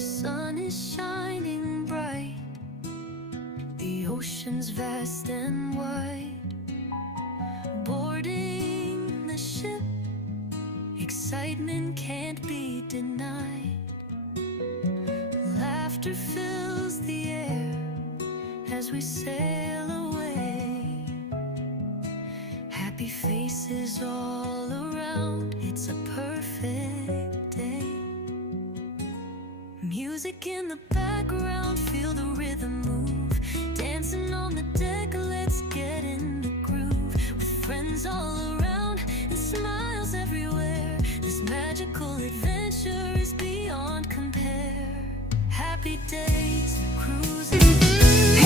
sun is shining bright, the ocean's vast and wide. Boarding the ship, excitement can't be denied. Laughter fills the air as we sail away. Happy faces all around, it's a perfect day. Music in the background, feel the rhythm move. Dancing on the deck, let's get in the groove. With friends all around and smiles everywhere, this magical adventure is beyond compare. Happy days, cruising.